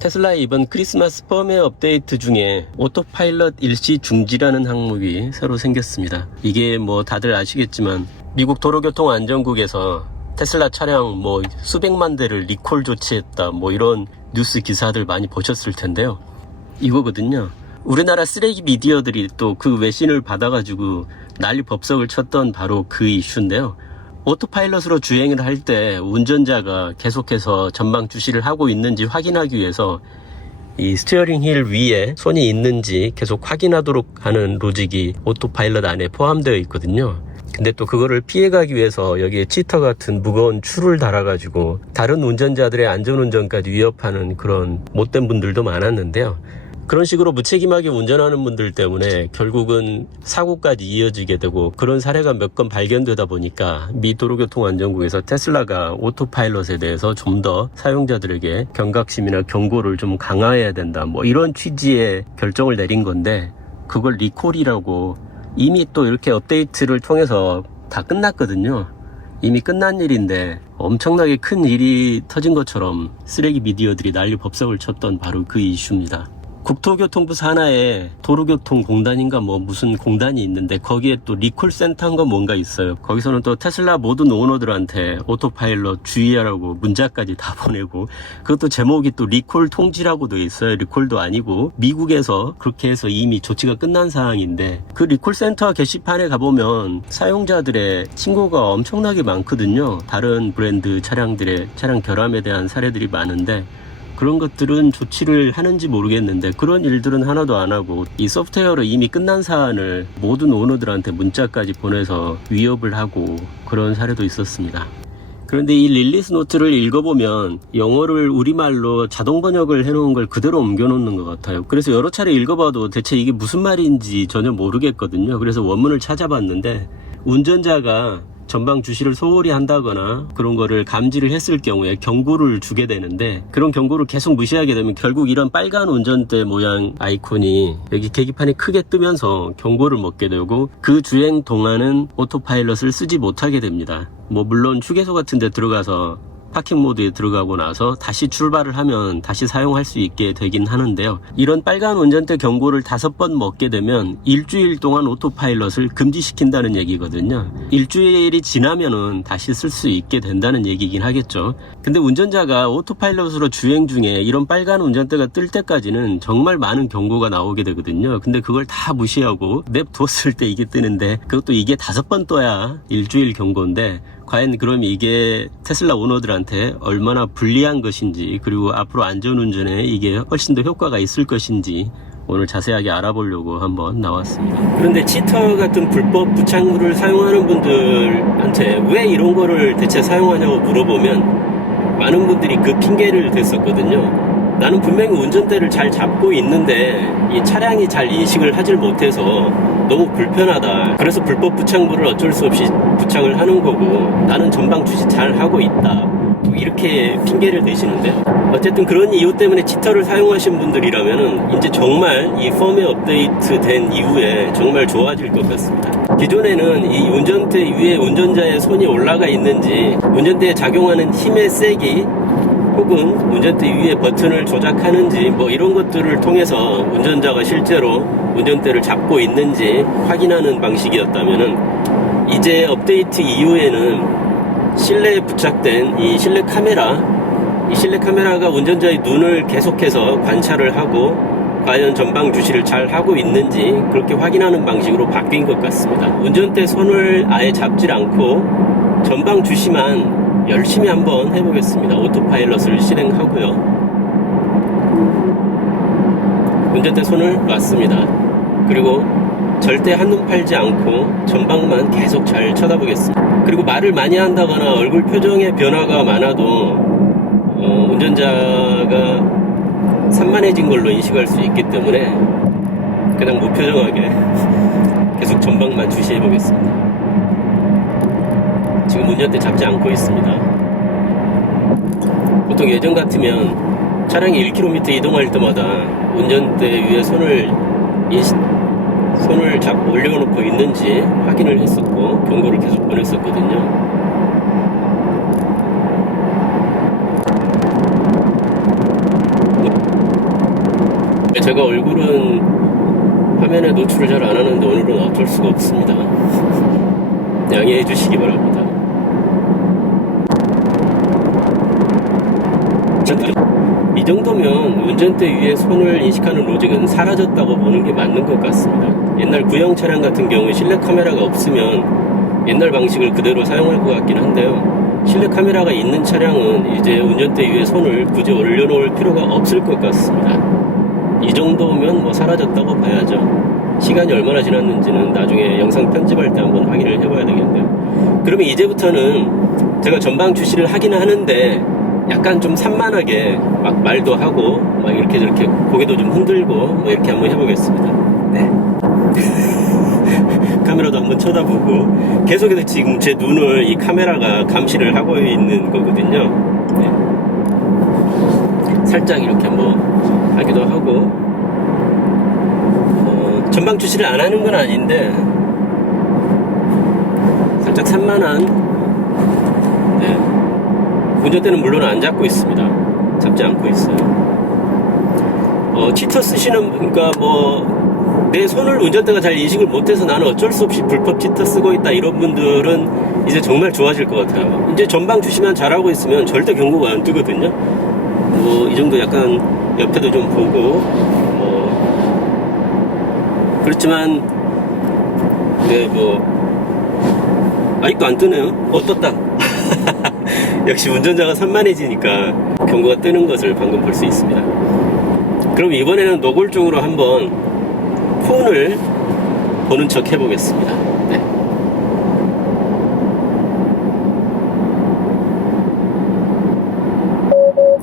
테슬라의 이번 크리스마스 펌웨어 업데이트 중에 오토파일럿 일시 중지라는 항목이 새로 생겼습니다. 이게 뭐 다들 아시겠지만 미국 도로교통안전국에서 테슬라 차량 뭐 수백만 대를 리콜 조치했다 뭐 이런 뉴스 기사들 많이 보셨을 텐데요. 이거거든요. 우리나라 쓰레기 미디어들이 또 그 외신을 받아가지고 난리 법석을 쳤던 바로 그 이슈인데요. 오토파일럿으로 주행을 할 때 운전자가 계속해서 전방 주시를 하고 있는지 확인하기 위해서 이 스티어링 휠 위에 손이 있는지 계속 확인하도록 하는 로직이 오토파일럿 안에 포함되어 있거든요. 근데 또 그거를 피해가기 위해서 여기에 치터 같은 무거운 줄을 달아가지고 다른 운전자들의 안전운전까지 위협하는 그런 못된 분들도 많았는데요. 그런 식으로 무책임하게 운전하는 분들 때문에 결국은 사고까지 이어지게 되고 그런 사례가 몇 건 발견되다 보니까 미 도로교통안전국에서 테슬라가 오토파일럿에 대해서 좀 더 사용자들에게 경각심이나 경고를 좀 강화해야 된다 뭐 이런 취지의 결정을 내린 건데, 그걸 리콜이라고 이미 또 이렇게 업데이트를 통해서 다 끝났거든요. 이미 끝난 일인데 엄청나게 큰 일이 터진 것처럼 쓰레기 미디어들이 난리 법석을 쳤던 바로 그 이슈입니다. 국토교통부 산하에 도로교통공단인가 뭐 무슨 공단이 있는데 거기에 또 리콜 센터인가 뭔가 있어요. 거기서는 또 테슬라 모든 오너들한테 오토파일럿 주의하라고 문자까지 다 보내고, 그것도 제목이 또 리콜 통지라고 돼 있어요. 리콜도 아니고 미국에서 그렇게 해서 이미 조치가 끝난 상황인데, 그 리콜 센터 게시판에 가보면 사용자들의 신고가 엄청나게 많거든요. 다른 브랜드 차량들의 차량 결함에 대한 사례들이 많은데 그런 것들은 조치를 하는지 모르겠는데 그런 일들은 하나도 안 하고 이 소프트웨어로 이미 끝난 사안을 모든 오너들한테 문자까지 보내서 위협을 하고 그런 사례도 있었습니다. 그런데 이 릴리스 노트를 읽어보면 영어를 우리말로 자동 번역을 해놓은 걸 그대로 옮겨놓는 것 같아요. 그래서 여러 차례 읽어봐도 대체 이게 무슨 말인지 전혀 모르겠거든요. 그래서 원문을 찾아봤는데 운전자가 전방 주시를 소홀히 한다거나 그런 거를 감지를 했을 경우에 경고를 주게 되는데, 그런 경고를 계속 무시하게 되면 결국 이런 빨간 운전대 모양 아이콘이 여기 계기판에 크게 뜨면서 경고를 먹게 되고 그 주행 동안은 오토파일럿을 쓰지 못하게 됩니다. 뭐 물론 휴게소 같은 데 들어가서 파킹 모드에 들어가고 나서 다시 출발을 하면 다시 사용할 수 있게 되긴 하는데요. 이런 빨간 운전대 경고를 5번 먹게 되면 일주일 동안 오토파일럿을 금지시킨다는 얘기거든요. 일주일이 지나면은 다시 쓸 수 있게 된다는 얘기긴 하겠죠. 근데 운전자가 오토파일럿으로 주행 중에 이런 빨간 운전대가 뜰 때까지는 정말 많은 경고가 나오게 되거든요. 근데 그걸 다 무시하고 냅뒀을 때 이게 뜨는데, 그것도 이게 5번 떠야 일주일 경고인데 과연 그럼 이게 테슬라 오너들한테 얼마나 불리한 것인지, 그리고 앞으로 안전운전에 이게 훨씬 더 효과가 있을 것인지 오늘 자세하게 알아보려고 한번 나왔습니다. 그런데 치터 같은 불법 부착물을 사용하는 분들한테 왜 이런 거를 대체 사용하냐고 물어보면 많은 분들이 그 핑계를 댔었거든요. 나는 분명히 운전대를 잘 잡고 있는데 이 차량이 잘 인식을 하질 못해서 너무 불편하다. 그래서 불법 부착물을 어쩔 수 없이 부착을 하는 거고 나는 전방 주시 잘 하고 있다. 이렇게 핑계를 대시는데요. 어쨌든 그런 이유 때문에 치터를 사용하신 분들이라면은 이제 정말 이 펌웨어 업데이트 된 이후에 정말 좋아질 것 같습니다. 기존에는 이 운전대 위에 운전자의 손이 올라가 있는지, 운전대에 작용하는 힘의 세기 혹은 운전대 위에 버튼을 조작하는지 뭐 이런 것들을 통해서 운전자가 실제로 운전대를 잡고 있는지 확인하는 방식이었다면은, 이제 업데이트 이후에는 실내에 부착된 이 실내 카메라가 운전자의 눈을 계속해서 관찰을 하고 과연 전방 주시를 잘 하고 있는지 그렇게 확인하는 방식으로 바뀐 것 같습니다. 운전대 손을 아예 잡질 않고 전방 주시만 열심히 한번 해보겠습니다. 오토파일럿을 실행하고요. 운전대 손을 놨습니다. 그리고 절대 한눈 팔지 않고 전방만 계속 잘 쳐다보겠습니다. 그리고 말을 많이 한다거나 얼굴 표정의 변화가 많아도 운전자가 산만해진 걸로 인식할 수 있기 때문에 그냥 무표정하게 계속 전방만 주시해 보겠습니다. 지금 운전대 잡지 않고 있습니다. 보통 예전 같으면 차량이 1km 이동할 때마다 운전대 위에 손을 잡고 올려놓고 있는지 확인을 했었고 경고를 계속 보냈었거든요. 제가 얼굴은 화면에 노출을 잘 안 하는데 오늘은 어쩔 수가 없습니다. 양해해 주시기 바랍니다. 이 정도면 운전대 위에 손을 인식하는 로직은 사라졌다고 보는 게 맞는 것 같습니다. 옛날 구형 차량 같은 경우 실내 카메라가 없으면 옛날 방식을 그대로 사용할 것 같긴 한데요. 실내 카메라가 있는 차량은 이제 운전대 위에 손을 굳이 올려놓을 필요가 없을 것 같습니다. 이 정도면 뭐 사라졌다고 봐야죠. 시간이 얼마나 지났는지는 나중에 영상 편집할 때 한번 확인을 해봐야 되겠네요. 그러면 이제부터는 제가 전방 주시를 하긴 하는데 약간 좀 산만하게 막 말도 하고 막 이렇게 저렇게 고개도 좀 흔들고 뭐 이렇게 한번 해보겠습니다. 네. 카메라도 한번 쳐다보고 계속해서 지금 제 눈을 이 카메라가 감시를 하고 있는 거거든요. 네. 살짝 이렇게 뭐 하기도 하고 전방 주시를 안 하는 건 아닌데 살짝 산만한 네. 운전대는 물론 안 잡고 있습니다. 잡지 않고 있어요. 치터 쓰시는, 그러니까 내 손을 운전대가 잘 인식을 못해서 나는 어쩔 수 없이 불법 치터 쓰고 있다 이런 분들은 이제 정말 좋아질 것 같아요. 이제 전방 주시만 잘하고 있으면 절대 경고가 안 뜨거든요. 이 정도 약간 옆에도 좀 보고 그렇지만 네 아직도 안 뜨네요. 떴다. 역시 운전자가 산만해지니까 경고가 뜨는 것을 방금 볼 수 있습니다. 그럼 이번에는 노골적으로 한번 폰을 보는 척 해보겠습니다. 네.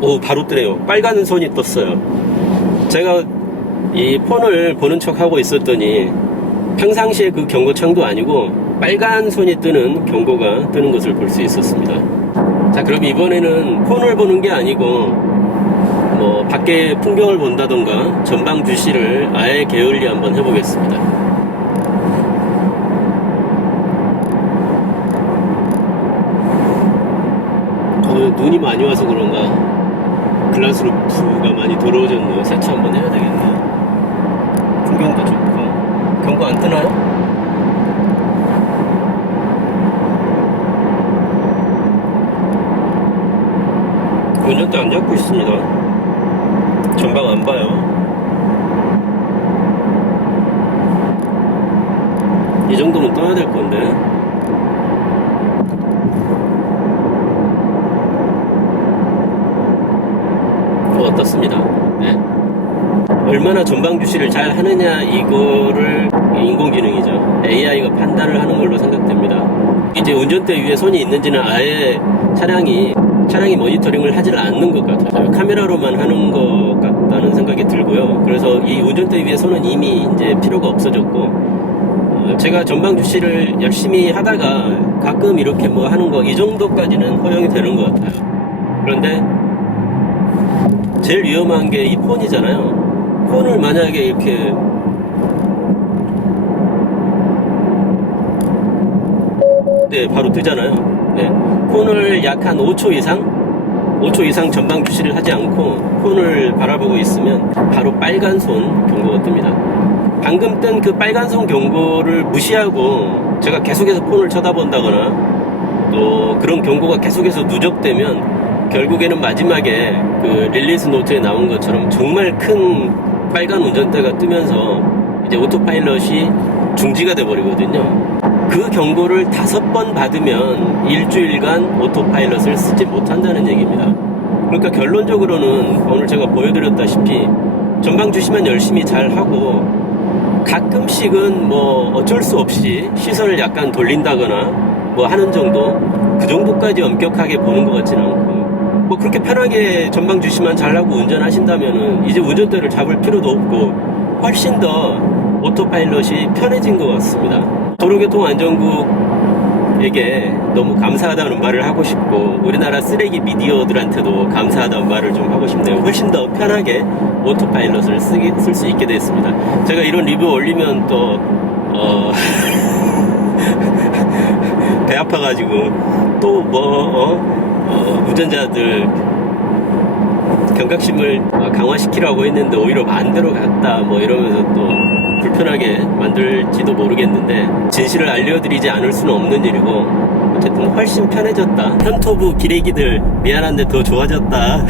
오, 바로 뜨네요. 빨간 선이 떴어요. 제가 이 폰을 보는 척 하고 있었더니 평상시에 그 경고창도 아니고 빨간 선이 뜨는 경고가 뜨는 것을 볼 수 있었습니다. 자, 그럼 이번에는 폰을 보는 게 아니고 밖에 풍경을 본다던가 전방 주시를 아예 게을리 한번 해보겠습니다. 눈이 많이 와서 그런가 글라스 루프가 많이 더러워졌네요. 세차 한번 해야 되겠네요. 풍경도 좋고. 경고 안 뜨나요? 운전대 안 잡고 있습니다. 전방 안 봐요. 이 정도는 떠야 될 건데. 떴습니다. 네. 얼마나 전방 주시를 잘 하느냐 이거를 인공지능이죠. AI가 판단을 하는 걸로 생각됩니다. 이제 운전대 위에 손이 있는지는 아예 차량이 모니터링을 하지를 않는 것 같아요. 카메라로만 하는 것 같다는 생각이 들고요. 그래서 이 운전대 위에 손은 이미 이제 필요가 없어졌고, 제가 전방 주시를 열심히 하다가 가끔 이렇게 하는 거 이 정도까지는 허용이 되는 것 같아요. 그런데 제일 위험한 게 이 폰이잖아요. 폰을 만약에 이렇게 네, 바로 뜨잖아요. 네, 폰을 약 한 5초 이상 전방 주시를 하지 않고 폰을 바라보고 있으면 바로 빨간 손 경고가 뜹니다. 방금 뜬 그 빨간 손 경고를 무시하고 제가 계속해서 폰을 쳐다본다거나 또 그런 경고가 계속해서 누적되면 결국에는 마지막에 그 릴리스 노트에 나온 것처럼 정말 큰 빨간 운전대가 뜨면서 이제 오토파일럿이 중지가 돼버리거든요. 그 경고를 5번 받으면 일주일간 오토파일럿을 쓰지 못한다는 얘기입니다. 그러니까 결론적으로는 오늘 제가 보여드렸다시피 전방 주시만 열심히 잘 하고 가끔씩은 어쩔 수 없이 시선을 약간 돌린다거나 하는 정도, 그 정도까지 엄격하게 보는 것 같지는 않고 그렇게 편하게 전방 주시만 잘하고 운전하신다면은 이제 운전대를 잡을 필요도 없고 훨씬 더 오토파일럿이 편해진 것 같습니다. 도로교통안전국에게 너무 감사하다는 말을 하고 싶고 우리나라 쓰레기 미디어들한테도 감사하다는 말을 좀 하고 싶네요. 훨씬 더 편하게 오토파일럿을 쓸 수 있게 됐습니다. 제가 이런 리뷰 올리면 또 배 아파가지고 또 운전자들 경각심을 강화시키라고 했는데 오히려 반대로 갔다 뭐 이러면서 또 불편하게 만들지도 모르겠는데 진실을 알려드리지 않을 수는 없는 일이고 어쨌든 훨씬 편해졌다. 편토부 기레기들 미안한데 더 좋아졌다.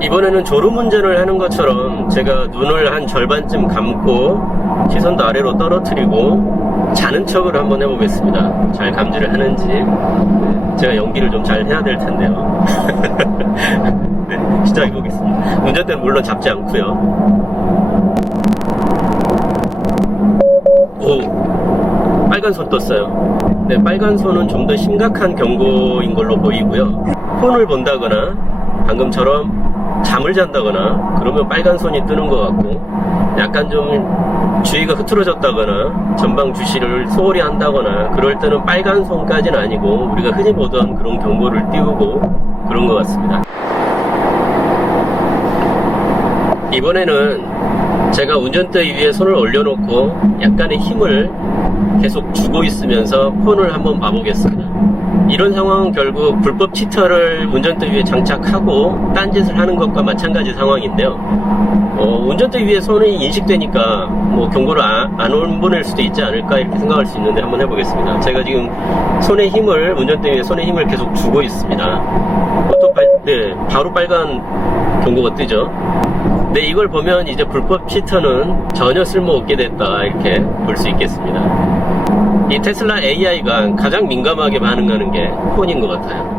이번에는 졸음운전을 하는 것처럼 제가 눈을 한 절반쯤 감고 시선도 아래로 떨어뜨리고 자는 척을 한번 해보겠습니다. 잘 감지를 하는지. 제가 연기를 좀 잘 해야 될 텐데요. 네, 시작해 보겠습니다. 운전대는 물론 잡지 않고요. 오, 빨간 손 떴어요. 네, 빨간 손은 좀 더 심각한 경고인 걸로 보이고요. 폰을 본다거나 방금처럼 잠을 잔다거나 그러면 빨간 손이 뜨는 것 같고, 약간 좀 주의가 흐트러졌다거나 전방 주시를 소홀히 한다거나 그럴 때는 빨간 손까지는 아니고 우리가 흔히 보던 그런 경고를 띄우고 그런 것 같습니다. 이번에는 제가 운전대 위에 손을 올려놓고 약간의 힘을 계속 주고 있으면서 폰을 한번 봐보겠습니다. 이런 상황은 결국 불법 치터를 운전대 위에 장착하고 딴짓을 하는 것과 마찬가지 상황인데요. 운전대 위에 손이 인식되니까 뭐 경고를 안 보낼 수도 있지 않을까 이렇게 생각할 수 있는데 한번 해보겠습니다. 제가 지금 운전대 위에 손에 힘을 계속 주고 있습니다. 네, 바로 빨간 경고가 뜨죠. 네, 이걸 보면 이제 불법 치터는 전혀 쓸모없게 됐다 이렇게 볼 수 있겠습니다. 이 테슬라 AI가 가장 민감하게 반응하는 게 폰인 것 같아요.